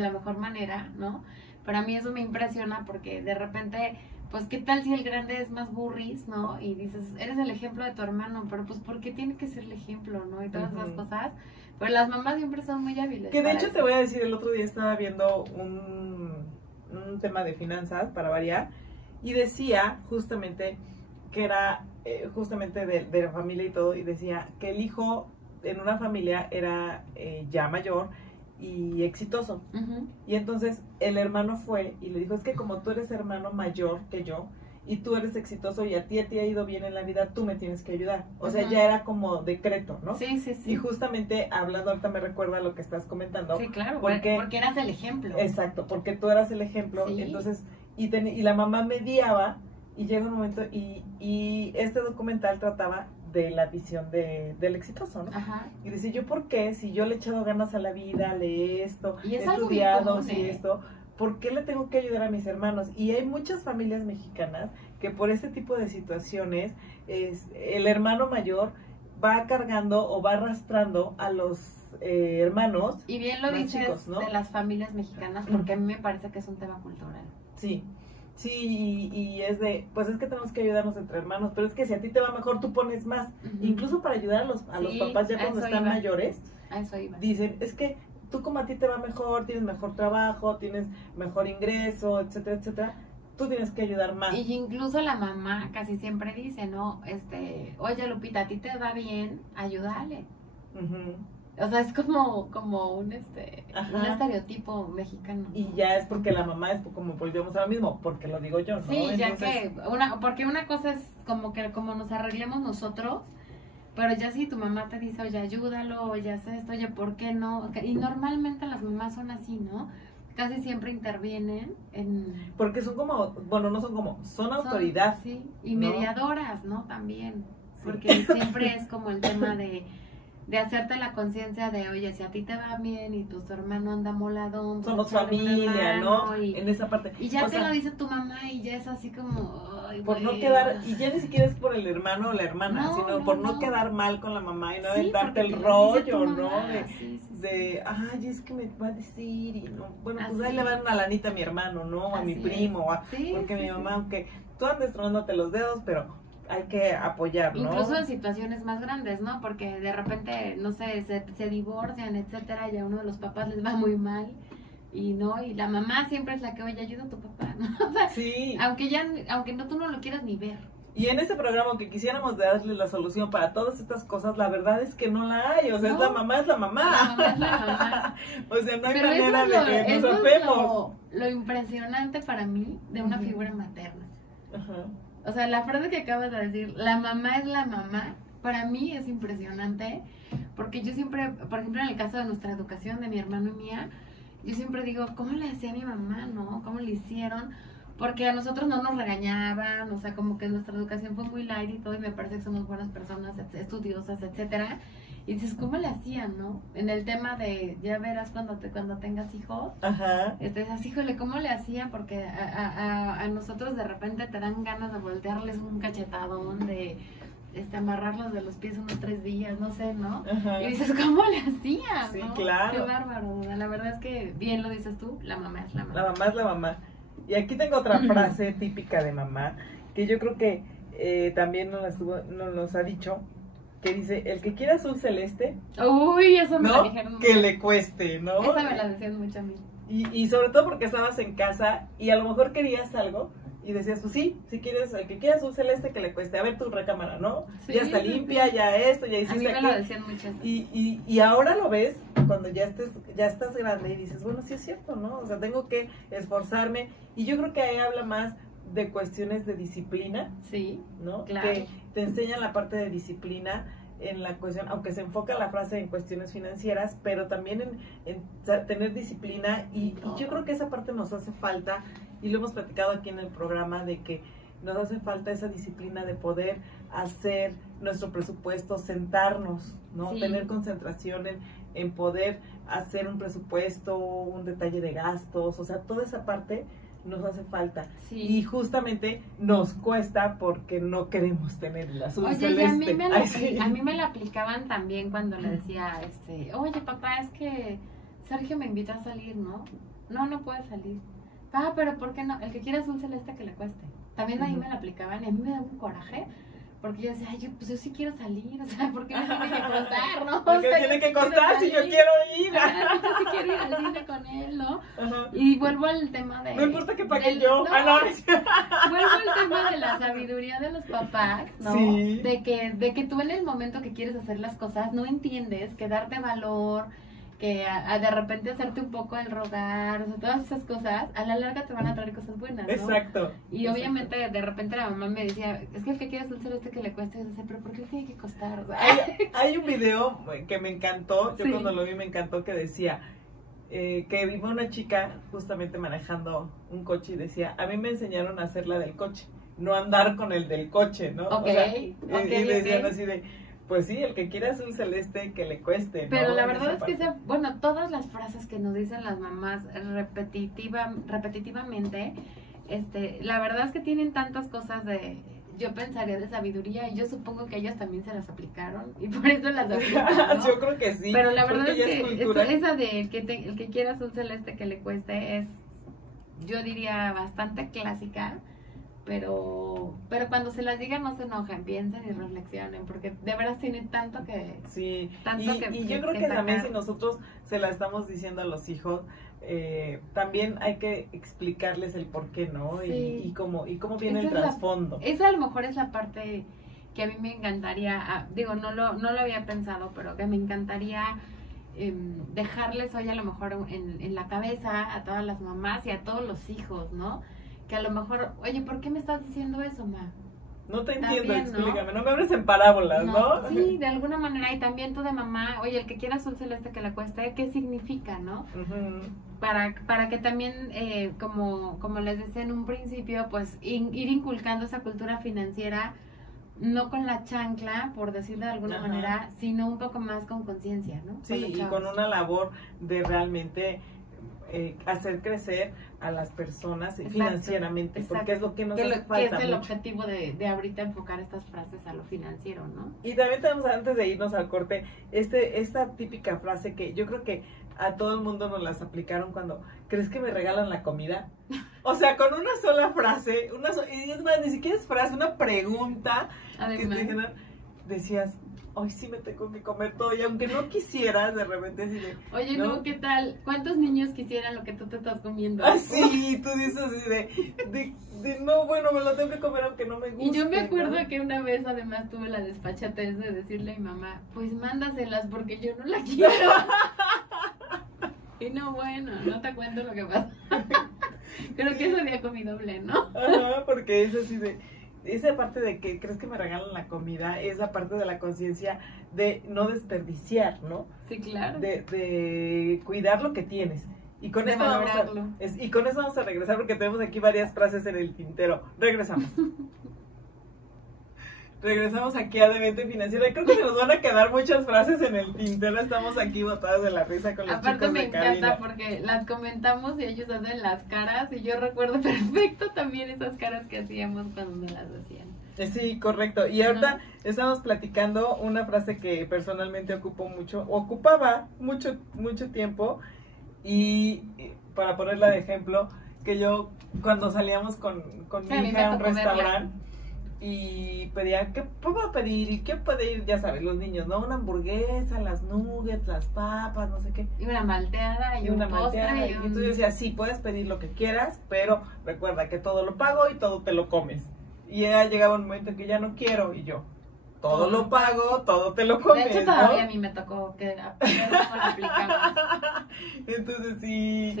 la mejor manera, ¿no? Pero a mí eso me impresiona porque de repente, pues qué tal si el grande es más burris, ¿no? Y dices, eres el ejemplo de tu hermano, pero pues ¿por qué tiene que ser el ejemplo, ¿no? Y todas esas cosas. Pero las mamás siempre son muy hábiles. Que de para hecho eso. te voy a decir, el otro día estaba viendo un tema de finanzas para variar y decía justamente que era justamente de la familia y todo, y decía que el hijo en una familia era ya mayor y exitoso. Ujú. Y entonces el hermano fue y le dijo, es que como tú eres hermano mayor que yo y tú eres exitoso y a ti ha ido bien en la vida, tú me tienes que ayudar. O sea, Ujú. ya era como decreto, ¿no? Sí, sí, sí. Y justamente hablando, ahorita me recuerda lo que estás comentando. Sí, claro, porque eras el ejemplo. Exacto, porque tú eras el ejemplo. Sí. Entonces, y la mamá mediaba y llega un momento y este documental trataba de la visión del exitoso, ¿no? Ajá. Y decía, ¿yo por qué? Si yo le he echado ganas a la vida, le esto, Y es he algo bien estudiado, común, sí, esto, ¿por qué le tengo que ayudar a mis hermanos? Y hay muchas familias mexicanas que por este tipo de situaciones, el hermano mayor va cargando o va arrastrando a los hermanos. Y bien lo más dices chicos, ¿no? de las familias mexicanas, porque a mí me parece que es un tema cultural. Sí, sí, y es de, pues es que tenemos que ayudarnos entre hermanos, pero es que si a ti te va mejor, tú pones más. Ujú. Incluso para ayudar a los Sí, papás ya a cuando eso están iba. mayores, A eso iba. dicen, es que tú como a ti te va mejor, tienes mejor trabajo, tienes mejor ingreso, etcétera, etcétera, tú tienes que ayudar más. Y incluso la mamá casi siempre dice, ¿no? Oye Lupita, a ti te va bien, ayúdale. Ujú. O sea, es como un Ajá. estereotipo mexicano. Y ya es porque la mamá es como volvemos a lo mismo, porque lo digo yo, ¿no? Sí, ya Entonces, que, porque una cosa es como nos arreglemos nosotros, pero ya si tu mamá te dice, oye, ayúdalo, oye, haz esto, oye, ¿por qué no? Y normalmente las mamás son así, ¿no? Casi siempre intervienen en... porque son como, bueno, no son como, son autoridad. Sí, y ¿no? mediadoras, ¿no? También, Sí. porque siempre es como el tema de hacerte la conciencia de, oye, si a ti te va bien y tu hermano anda moladón, pues Somos échale un familia, ¿no? hermano, En esa parte. y ya O te sea, lo dice tu mamá y ya es así como, ay, por no güey. quedar, y ya ni siquiera es por el hermano o la hermana, No, sino no, por no no. quedar mal con la mamá y no Sí, aventarte porque el te lo dice tu rollo, mamá, ¿no? De, sí, sí, sí. de, ay, es que me va a decir, y no, bueno, pues Así ahí le es. van una lanita a mi hermano, ¿no? A mi Así primo, es. o a- Sí, porque sí, mi sí. mamá, aunque tú andes tronándote los dedos, pero hay que apoyar, ¿no? Incluso en situaciones más grandes, ¿no? Porque de repente, no sé, se divorcian, etcétera, y a uno de los papás les va muy mal, y la mamá siempre es la que, oye, ayuda a tu papá, ¿no? O sea, Sí, aunque no, tú no lo quieras ni ver. Y en este programa que quisiéramos darle la solución para todas estas cosas, la verdad es que no la hay. O sea, No. es la mamá, es la mamá. La mamá es la mamá. O sea, no hay Pero manera eso de es que nos eso es apemos. lo impresionante para mí de una Ujú. figura materna. Ajá. O sea, la frase que acabas de decir, la mamá es la mamá, para mí es impresionante, porque yo siempre, por ejemplo, en el caso de nuestra educación, de mi hermano y mía, yo siempre digo, ¿cómo le hacía mi mamá, no? ¿Cómo le hicieron? Porque a nosotros no nos regañaban, o sea, como que nuestra educación fue muy light y todo, y me parece que somos buenas personas, estudiosas, etcétera. Y dices, ¿cómo le hacían, no? En el tema de, ya verás cuando tengas hijos, Ajá. dices, híjole, ¿cómo le hacían? Porque a nosotros de repente te dan ganas de voltearles un cachetadón, de amarrarlos de los pies unos 3 días, no sé, ¿no? Ajá. Y dices, ¿cómo le hacían? Sí, ¿no? claro. Qué bárbaro. La verdad es que, bien lo dices tú, la mamá es la mamá. La mamá es la mamá. Y aquí tengo otra frase típica de mamá, que yo creo que también nos ha dicho, que dice, el que quiera azul celeste, Uy, eso me ¿no? la dijeron mucho. Que le cueste, ¿no? Esa me la decían mucho a mí. Y sobre todo porque estabas en casa y a lo mejor querías algo y decías, pues sí, si quieres, el que quiera azul celeste, que le cueste. A ver tu recámara, ¿no? Sí, ya está sí, limpia, sí. ya esto, ya A mí hiciste me lo aquello. decían mucho eso. Y ahora lo ves cuando ya estás grande y dices, bueno, sí es cierto, ¿no? O sea, tengo que esforzarme. Y yo creo que ahí habla más de cuestiones de disciplina, Sí, ¿no? claro. Que te enseñan la parte de disciplina en la cuestión, aunque se enfoca la frase en cuestiones financieras, pero también en tener disciplina y yo creo que esa parte nos hace falta y lo hemos platicado aquí en el programa de que nos hace falta esa disciplina de poder hacer nuestro presupuesto, sentarnos, ¿no? Sí. Tener concentración en poder hacer un presupuesto, un detalle de gastos, o sea, toda esa parte nos hace falta. Sí. Y justamente nos cuesta porque no queremos tener el azul Oye, celeste. y a mí me Ay, la aplicaban también cuando le decía, oye papá, es que Sergio me invita a salir, ¿no? No puede salir. Ah, pero ¿por qué no? El que quiera azul celeste que le cueste. También ahí Ujú. me la aplicaban y a mí me daba un coraje. Porque yo decía, yo sí quiero salir, o sea, ¿por qué me tiene que costar, no? Porque O sea, tiene yo que sí quiero costar si yo salir. quiero ir. Ajá, yo sí quiero ir al cine con él, ¿no? Ajá. Y vuelvo al tema de... No importa que pague del- yo. no, No. Vuelvo al tema de la sabiduría de los papás, ¿no? Sí. De que tú en el momento que quieres hacer las cosas no entiendes que darte valor, que de repente hacerte un poco el rogar, o sea, todas esas cosas, a la larga te van a traer cosas buenas, ¿no? Exacto. Y obviamente de repente la mamá me decía, es que el que quiere azul celeste que le cueste, y yo decía, pero ¿por qué le tiene que costar? O sea, Hay un video que me encantó, yo Sí. cuando lo vi me encantó, que decía que iba una chica justamente manejando un coche y decía, a mí me enseñaron a hacer la del coche, no andar con el del coche, ¿no? Ok, O sea, ok, y decían ok. así de, pues sí, el que quiera azul celeste que le cueste, ¿no? Pero la En verdad esa es que, parte. bueno, todas las frases que nos dicen las mamás repetitivamente, la verdad es que tienen tantas cosas yo pensaría de sabiduría, y yo supongo que ellas también se las aplicaron, y por eso las aplican, ¿no? Yo creo que sí. Pero la verdad porque es ya que cultura. esa de el que quiera azul celeste que le cueste es, yo diría, bastante clásica. Pero cuando se las digan no se enojen, piensen y reflexionen, porque de veras tienen tanto que... Sí, tanto y que yo creo que también sacar. si nosotros se la estamos diciendo a los hijos, también hay que explicarles el por qué, ¿no? Sí. Y cómo viene Esa el es trasfondo. Esa a lo mejor es la parte que a mí me encantaría, digo, no lo había pensado, pero que me encantaría dejarles hoy a lo mejor en la cabeza a todas las mamás y a todos los hijos, ¿no? Que a lo mejor, oye, ¿por qué me estás diciendo eso, ma? No te entiendo, También, ¿no? explícame, no me hables en parábolas, ¿no? Sí, de alguna manera, y también tú de mamá, oye, el que quiera azul celeste que le cueste, ¿qué significa, no? Ujú. Para que también, como les decía en un principio, pues ir inculcando esa cultura financiera, no con la chancla, por decirlo de alguna Ajá. manera, sino un poco más con conciencia, ¿no? Sí, los y chavos. con una labor de realmente hacer crecer a las personas Exacto, financieramente, porque es lo que nos hace que falta es el mucho. objetivo de ahorita enfocar estas frases a lo financiero, ¿no? Y también tenemos, antes de irnos al corte, esta típica frase que yo creo que a todo el mundo nos las aplicaron cuando, ¿crees que me regalan la comida? O sea, con una sola frase, y es más, ni siquiera es frase, una pregunta que te Además, dijeron, decías, hoy sí me tengo que comer todo, y aunque no quisieras, de repente así de... Oye, no, ¿qué tal? ¿Cuántos niños quisieran lo que tú te estás comiendo? Ah, sí, tú dices así de no, bueno, me lo tengo que comer aunque no me guste. Y yo me acuerdo ¿no? que una vez además tuve la desfachatez de decirle a mi mamá, pues mándaselas porque yo no la quiero. Y no, bueno, no te cuento lo que pasa. Creo que ese día comí doble, ¿no? Ajá, porque es así de... Esa parte de que crees que me regalan la comida es la parte de la conciencia de no desperdiciar, ¿no? Sí, claro. De cuidar lo que tienes. Y con, De esto vamos valorarlo. y con eso vamos a regresar porque tenemos aquí varias frases en el tintero. Regresamos. Regresamos aquí a Demente Financiera. Creo que se nos van a quedar muchas frases en el tintero. Estamos aquí botadas de la risa con los Aparte chicos me de encanta cabina. porque las comentamos y ellos hacen las caras y yo recuerdo perfecto también esas caras que hacíamos cuando me las hacían. Sí, correcto. Y ahorita Ajá. estamos platicando una frase que personalmente ocupaba mucho tiempo, y para ponerla de ejemplo, que yo cuando salíamos con Sí, mi a mí hija me a un tocó verla. restaurante y pedía, ¿qué puedo pedir? ¿Y qué puede ir? Ya sabes, los niños, ¿no? Una hamburguesa, las nuggets, las papas, no sé qué. Y una malteada y Una un postre malteada. y Y un... entonces yo decía, sí, puedes pedir lo que quieras, pero recuerda que todo lo pago y todo te lo comes. Y ya llegaba un momento en que ya no quiero, y yo, todo lo pago, todo te lo comes, De hecho, todavía ¿no? a mí me tocó que aplicamos. Entonces sí,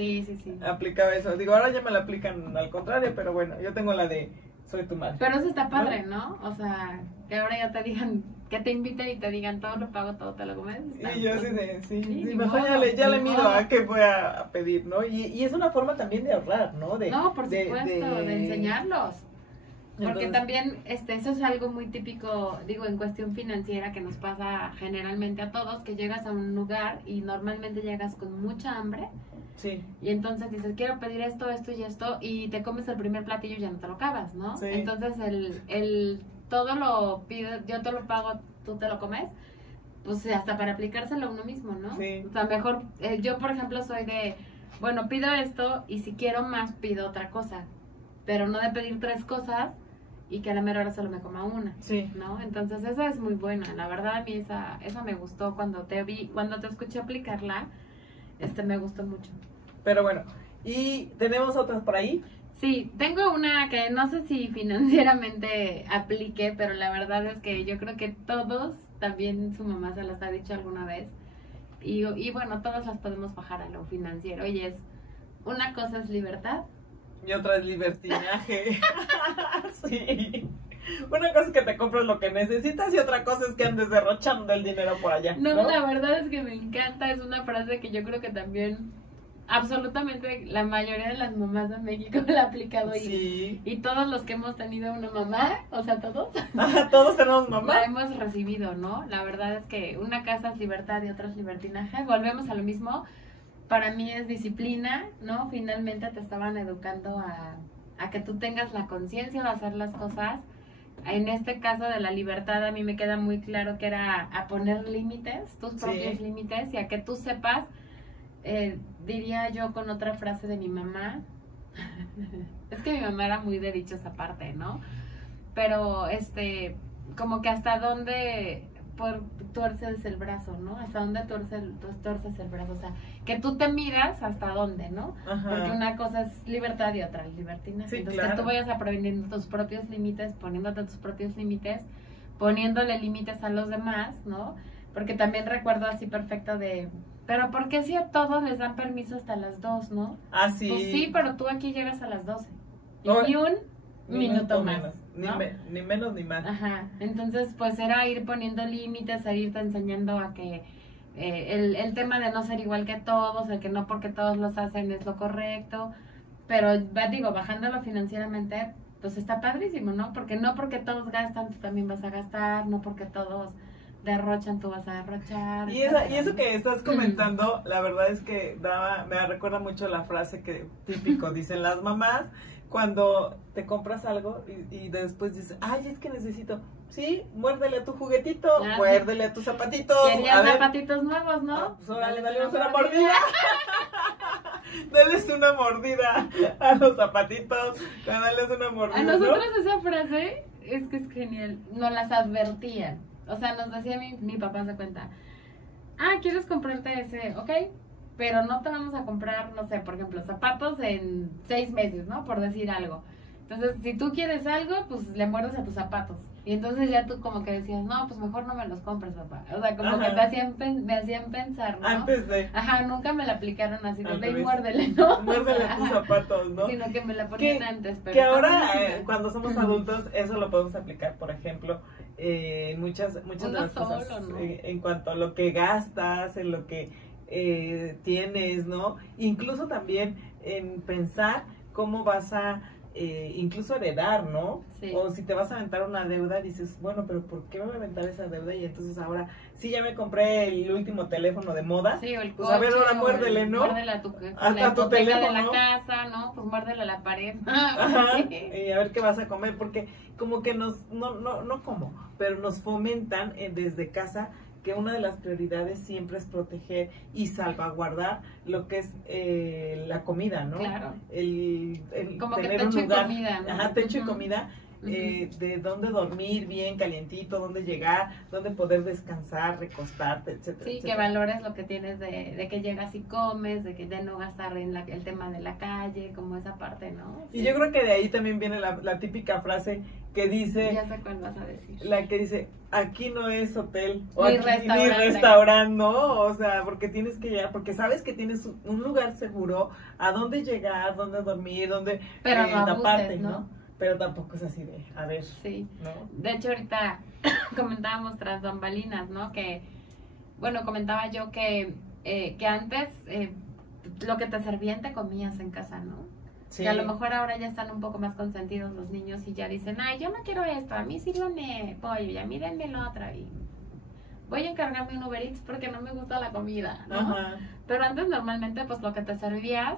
Sí. aplicaba eso. Digo, ahora ya me la aplican al contrario, pero bueno, yo tengo la de soy tu madre. Pero eso está padre, ¿no? O sea, que ahora ya te digan, que te inviten y te digan todo lo pago, todo te lo comes. Y yo así de, sí, ni mejor modo, ya le ni mido modo. a qué voy a pedir, ¿no? Y es una forma también de ahorrar, ¿no? No, por supuesto, de enseñarlos. Porque Entonces, también eso es algo muy típico, digo, en cuestión financiera que nos pasa generalmente a todos, que llegas a un lugar y normalmente llegas con mucha hambre sí, y entonces dices, quiero pedir esto, esto y esto, y te comes el primer platillo y ya no te lo acabas, ¿no? Sí. Entonces el todo lo pido, yo te lo pago, tú te lo comes, pues hasta para aplicárselo a uno mismo, ¿no? Sí. O sea, mejor, yo por ejemplo soy de, bueno, pido esto y si quiero más pido otra cosa, pero no de pedir 3 cosas y que a la mera hora solo me coma una, sí. ¿no? Entonces esa es muy buena, la verdad a mí esa me gustó cuando te escuché aplicarla, me gustó mucho. Pero bueno, ¿y tenemos otras por ahí? Sí, tengo una que no sé si financieramente aplique, pero la verdad es que yo creo que todos, también su mamá se las ha dicho alguna vez, y bueno, todas las podemos bajar a lo financiero, y es, una cosa es libertad, Y otra es libertinaje. Sí. Una cosa es que te compres lo que necesitas y otra cosa es que andes derrochando el dinero por allá. No, la verdad es que me encanta, es una frase que yo creo que también absolutamente la mayoría de las mamás de México la ha aplicado Sí. y todos los que hemos tenido una mamá, o sea, todos, Ajá, todos tenemos mamá. la hemos recibido, ¿no? La verdad es que una casa es libertad y otra es libertinaje, volvemos a lo mismo, para mí es disciplina, ¿no? Finalmente te estaban educando a que tú tengas la conciencia de hacer las cosas. En este caso de la libertad a mí me queda muy claro que era a poner límites, tus propios límites, y a que tú sepas, diría yo con otra frase de mi mamá, es que mi mamá era muy de dichos aparte, ¿no? Pero como que hasta dónde tuerces el brazo, ¿no? Hasta dónde tuerces el brazo, o sea, que tú te miras hasta dónde, ¿no? Ajá. Porque una cosa es libertad y otra es libertinaje. Sí, Entonces, claro. que tú vayas aprendiendo tus propios límites, poniéndote tus propios límites, poniéndole límites a los demás, ¿no? Porque también recuerdo así perfecto de, pero ¿por qué si a todos les dan permiso hasta las 2, no? Ah, sí. Pues sí, pero tú aquí llegas a las 12. Y Oh, ni un minuto más. menos. ¿no? Ni menos ni más. Ajá, entonces pues era ir poniendo límites, a irte enseñando a que el tema de no ser igual que todos, el que no porque todos los hacen es lo correcto, pero digo, bajándolo financieramente, pues está padrísimo, ¿no? Porque no porque todos gastan, tú también vas a gastar, no porque todos derrochan, tú vas a derrochar. Y eso que estás comentando, la verdad es que me recuerda mucho la frase que típico dicen las mamás cuando te compras algo y después dices, ay, es que necesito, sí, muérdele a tu juguetito, Ah, muérdele a tus zapatitos. Querías a ver, zapatitos nuevos, ¿no? ah, pues órale, dale una mordida. Dales una mordida a los zapatitos, dales una mordida. A nosotros esa frase es que es genial, nos las advertían. o sea, nos decía mi papá, se cuenta, ¿quieres comprarte ese? Ok, pero no te vamos a comprar, no sé, por ejemplo, zapatos en 6 meses, ¿no? Por decir algo. Entonces, si tú quieres algo, pues le muerdes a tus zapatos. Y entonces ya tú como que decías, no, pues mejor no me los compres, papá. O sea, como que me hacían pensar, ¿no? Antes de... Ajá, nunca me la aplicaron así de, ve y muérdele, ¿no? Muérdele tus zapatos, ¿no? Sino que me la ponían antes. Pero que ahora, cuando somos adultos, eso lo podemos aplicar, por ejemplo, muchas de las cosas, ¿no? En cuanto a lo que gastas, en lo que tienes, ¿no? Incluso también en pensar cómo vas a incluso heredar, ¿no? Sí. O si te vas a aventar una deuda, dices, bueno, pero ¿por qué me voy a aventar esa deuda? Y entonces ahora, sí, ya me compré el último teléfono de moda. Sí, o el pues coche, a ver, ahora muérdele, ¿no? Muérdele a tu teléfono de la casa, ¿no? Pues muérdele a la pared. Ajá, y a ver qué vas a comer, porque como que pero nos fomentan desde casa que una de las prioridades siempre es proteger y salvaguardar lo que es la comida, ¿no? Claro. Como tener un lugar, y comida, ¿no? Ajá, techo y comida, de dónde dormir bien calientito, dónde llegar, dónde poder descansar, recostarte, etcétera. Sí, etcétera. Que valores lo que tienes de que llegas y comes, de no gastar en el tema de la calle, como esa parte, ¿no? Sí. Y yo creo que de ahí también viene la típica frase que dice... Ya sé cuál vas a decir. La que dice, aquí no es hotel, o ni aquí ni restaurante, ¿no? O sea, porque tienes que llegar, porque sabes que tienes un lugar seguro, a dónde llegar, dónde dormir, dónde pero no taparte, abuses, ¿no? Pero tampoco es así de, a ver, sí. ¿no? De hecho, ahorita comentábamos tras bambalinas, ¿no? Que, bueno, comentaba yo que antes lo que te servían te comías en casa, ¿no? Sí. Que a lo mejor ahora ya están un poco más consentidos los niños y ya dicen, ay, yo no quiero esto, a mí sírvanme pollo y a mí denme lo otro y voy a encargarme un Uber Eats porque no me gusta la comida, ¿no? Ajá. Pero antes normalmente pues lo que te servían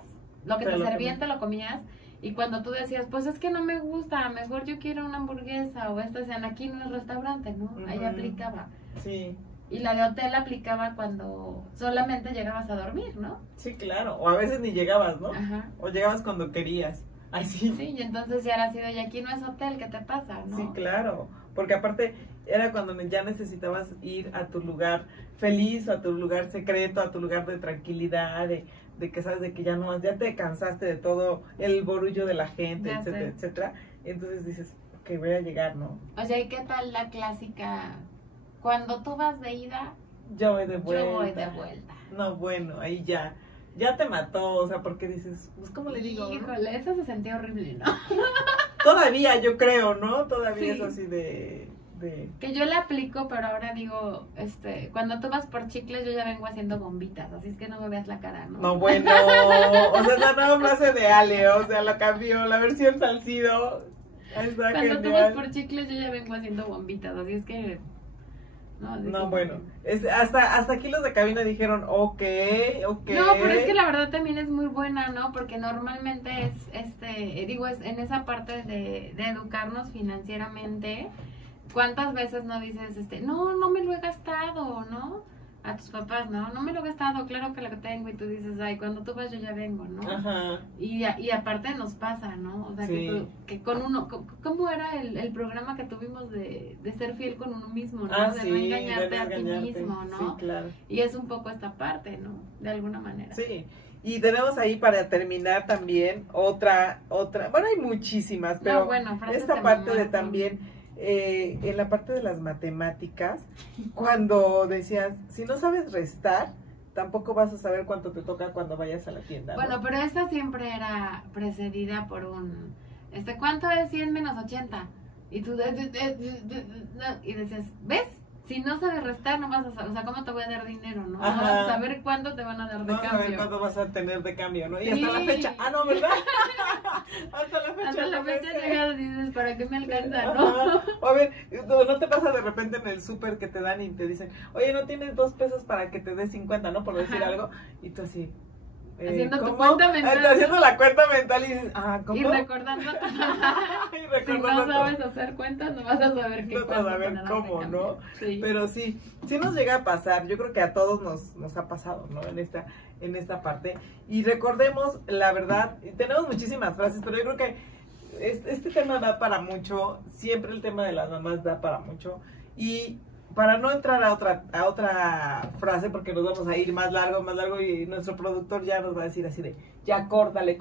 te lo comías. Y cuando tú decías, pues es que no me gusta, mejor yo quiero una hamburguesa o esto, decían, aquí no es restaurante, ¿no? Ahí aplicaba. Sí. Y la de hotel aplicaba cuando solamente llegabas a dormir, ¿no? Sí, claro, o a veces ni llegabas, ¿no? Ajá. O llegabas cuando querías. Ay, sí. Sí, y entonces ya era así de, y aquí no es hotel, ¿qué te pasa, no? Sí, claro, porque aparte era cuando ya necesitabas ir a tu lugar feliz, o a tu lugar secreto, a tu lugar de tranquilidad, de que sabes de que ya te cansaste de todo el borullo de la gente, ya etcétera, sé. etcétera. Entonces dices, ok, voy a llegar, ¿no? O sea, ¿y qué tal la clásica? Cuando tú vas de ida, yo voy de vuelta. Yo voy de vuelta. No, bueno, ahí ya te mató, o sea, porque dices, pues, ¿cómo le digo? Híjole, eso se sentía horrible, ¿no? Todavía, yo creo, ¿no? Todavía sí. Es así de... Que yo la aplico, pero ahora digo, cuando tú vas por chicles yo ya vengo haciendo bombitas, así es que no me veas la cara, ¿no? No, bueno, o sea, es la nueva frase de Ale, o sea, la cambió, la versión Salcido. Cuando tú vas por chicles yo ya vengo haciendo bombitas, así es que... No, bueno, hasta aquí los de cabina dijeron, ok. No, pero es que la verdad también es muy buena, ¿no? Porque normalmente es en esa parte de educarnos financieramente. ¿Cuántas veces no dices, no me lo he gastado, ¿no? A tus papás, no me lo he gastado, claro que lo tengo, y tú dices, ay, cuando tú vas yo ya vengo, ¿no? Ajá. Y aparte nos pasa, ¿no? O sea, sí. que con uno, ¿cómo era el programa que tuvimos de ser fiel con uno mismo, ¿no? Ah, de sí, no engañarte de a ti mismo, ¿no? Sí, claro. Y es un poco esta parte, ¿no? De alguna manera. Sí. Y tenemos ahí para terminar también otra, bueno, hay muchísimas, pero esta parte de también, en la parte de las matemáticas, cuando decías, si no sabes restar, tampoco vas a saber cuánto te toca cuando vayas a la tienda, ¿no? Bueno, pero esta siempre era precedida por un, ¿cuánto es 100 menos 80? Y tú, y decías, ¿ves? Si no sabes restar, no vas a saber, o sea, ¿cómo te voy a dar dinero, no? Ajá. No vas a saber cuánto te van a dar de cambio. No saber cuánto vas a tener de cambio, ¿no? Sí. Y hasta la fecha, ¿no? ¿Verdad? Hasta la fecha llegas y dices, ¿para qué me alcanza, no? O a ver, ¿no te pasa de repente en el súper que te dan y te dicen, oye, no tienes 2 pesos para que te dé 50, ¿no? Por decir algo, y tú así... haciendo tu cuenta mental. Haciendo la cuenta mental y dices, ¿cómo? Y recordando. Si no sabes hacer cuentas, no vas a saber qué. No vas a saber cómo, ¿no? Sí. Pero sí nos llega a pasar. Yo creo que a todos nos ha pasado, ¿no? En esta parte. Y recordemos, la verdad, tenemos muchísimas frases, pero yo creo que este tema da para mucho. Siempre el tema de las mamás da para mucho. Y para no entrar a otra frase, porque nos vamos a ir más largo, y nuestro productor ya nos va a decir así de, ya córtale,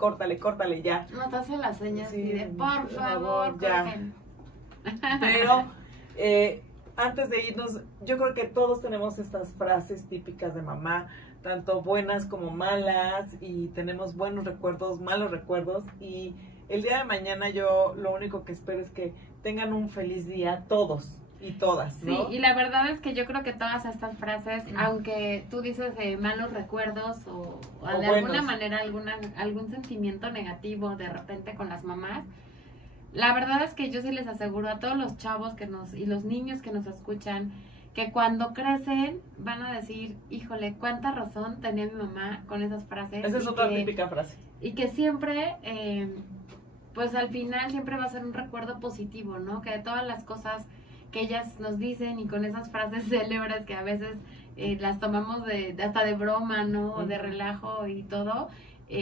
ya. Nos hace las señas Sí, así de, por favor, ya. corten. Pero antes de irnos, yo creo que todos tenemos estas frases típicas de mamá, tanto buenas como malas, y tenemos buenos recuerdos, malos recuerdos, y el día de mañana yo lo único que espero es que tengan un feliz día todos y todas, ¿no? Sí, y la verdad es que yo creo que todas estas frases, aunque tú dices malos recuerdos o de alguna manera algún sentimiento negativo de repente con las mamás, la verdad es que yo sí les aseguro a todos los chavos y los niños que nos escuchan, que cuando crecen van a decir, híjole, cuánta razón tenía mi mamá con esas frases. Esa es otra típica frase. Y que siempre, pues al final siempre va a ser un recuerdo positivo, ¿no? Que de todas las cosas que ellas nos dicen y con esas frases célebres que a veces las tomamos hasta de broma, ¿no? O de relajo y todo.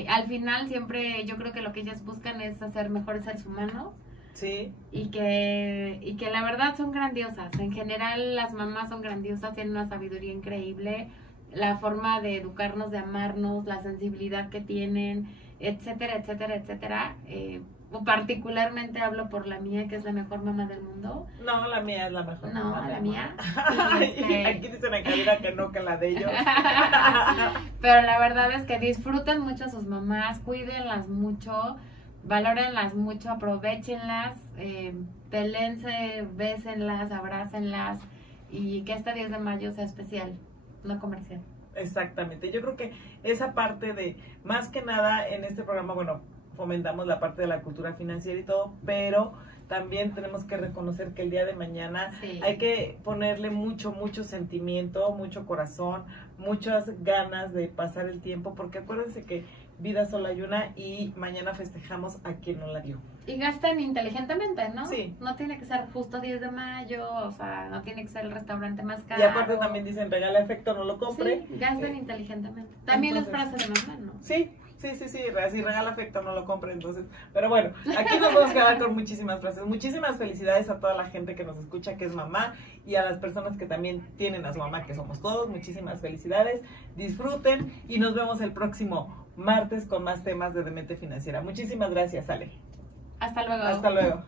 Al final siempre yo creo que lo que ellas buscan es hacer mejores seres humanos. Sí. Y que la verdad son grandiosas. En general las mamás son grandiosas, tienen una sabiduría increíble, la forma de educarnos, de amarnos, la sensibilidad que tienen, etcétera, etcétera, etcétera. Particularmente hablo por la mía, que es la mejor mamá del mundo. No, la mía es la mejor. No, la mía. Aquí dicen en cabina que no, que la de ellos. Pero la verdad es que disfruten mucho a sus mamás, cuídenlas mucho, valórenlas mucho, aprovechenlas, pelense, bésenlas, abrácenlas, y que este 10 de mayo sea especial, no comercial. Exactamente, yo creo que esa parte de, más que nada en este programa, bueno, fomentamos la parte de la cultura financiera y todo, pero también tenemos que reconocer que el día de mañana hay que ponerle mucho sentimiento, mucho corazón, muchas ganas de pasar el tiempo, porque acuérdense que vida solo hay una y mañana festejamos a quien no la dio. Y gasten inteligentemente, ¿no? Sí. No tiene que ser justo 10 de mayo, o sea, no tiene que ser el restaurante más caro. Y aparte también dicen, regala efecto, no lo compre. Sí, gasten inteligentemente. También entonces, es frase de mamá, ¿no? Sí, si regala afecto, no lo compre, entonces. Pero bueno, aquí nos vamos a quedar con muchísimas frases. Muchísimas felicidades a toda la gente que nos escucha, que es mamá, y a las personas que también tienen a su mamá, que somos todos. Muchísimas felicidades, disfruten, y nos vemos el próximo martes con más temas de Demente Financiera. Muchísimas gracias, Ale. Hasta luego. Hasta luego.